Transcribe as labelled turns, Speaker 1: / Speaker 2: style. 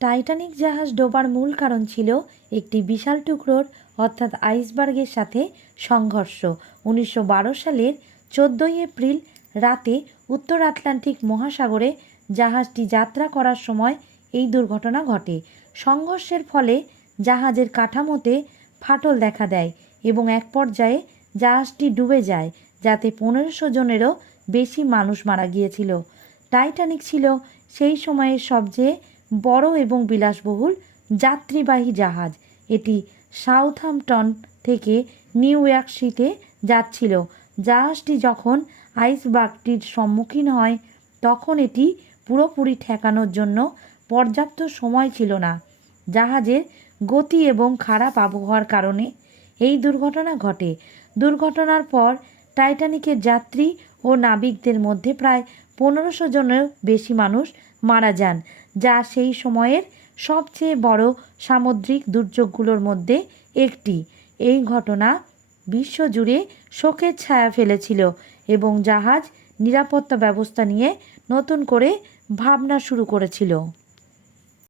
Speaker 1: Titanic জাহাজ ডোবার মূল কারণ ছিল একটি বিশাল টুকরোর, অর্থাৎ আইসবার্গের সাথে সংঘর্ষ। উনিশশো বারো সালের চোদ্দোই এপ্রিল রাতে উত্তর আটলান্টিক মহাসাগরে জাহাজটি যাত্রা করার সময় এই দুর্ঘটনা ঘটে। সংঘর্ষের ফলে জাহাজের কাঠামোতে ফাটল দেখা দেয় এবং এক পর্যায়ে জাহাজটি ডুবে যায়, যাতে পনেরোশো জনেরও বেশি মানুষ মারা গিয়েছিল। টাইটানিক ছিল সেই সময়ের সবচেয়ে বড় এবং বিলাসবহুল যাত্রীবাহী জাহাজ। এটি সাউথহ্যাম্পটন থেকে নিউ ইয়র্ক সিতে যাচ্ছিল। জাহাজটি যখন আইসবার্গটির সম্মুখীন হয়, তখন এটি পুরোপুরি ঠেকানোর জন্য পর্যাপ্ত সময় ছিল না। জাহাজের গতি এবং খারাপ আবহাওয়ার কারণে এই দুর্ঘটনা ঘটে। দুর্ঘটনার পর টাইটানিকের যাত্রী ও নাবিকদের মধ্যে প্রায় পনেরোশো জনের বেশি মানুষ মারা যান, যা সেই সময়ের সবচেয়ে বড় সামুদ্রিক দুর্যোগগুলোর মধ্যে একটি। এই ঘটনা বিশ্বজুড়ে শোকের ছায়া ফেলেছিল এবং জাহাজ নিরাপত্তা ব্যবস্থা নিয়ে নতুন করে ভাবনা শুরু করেছিল।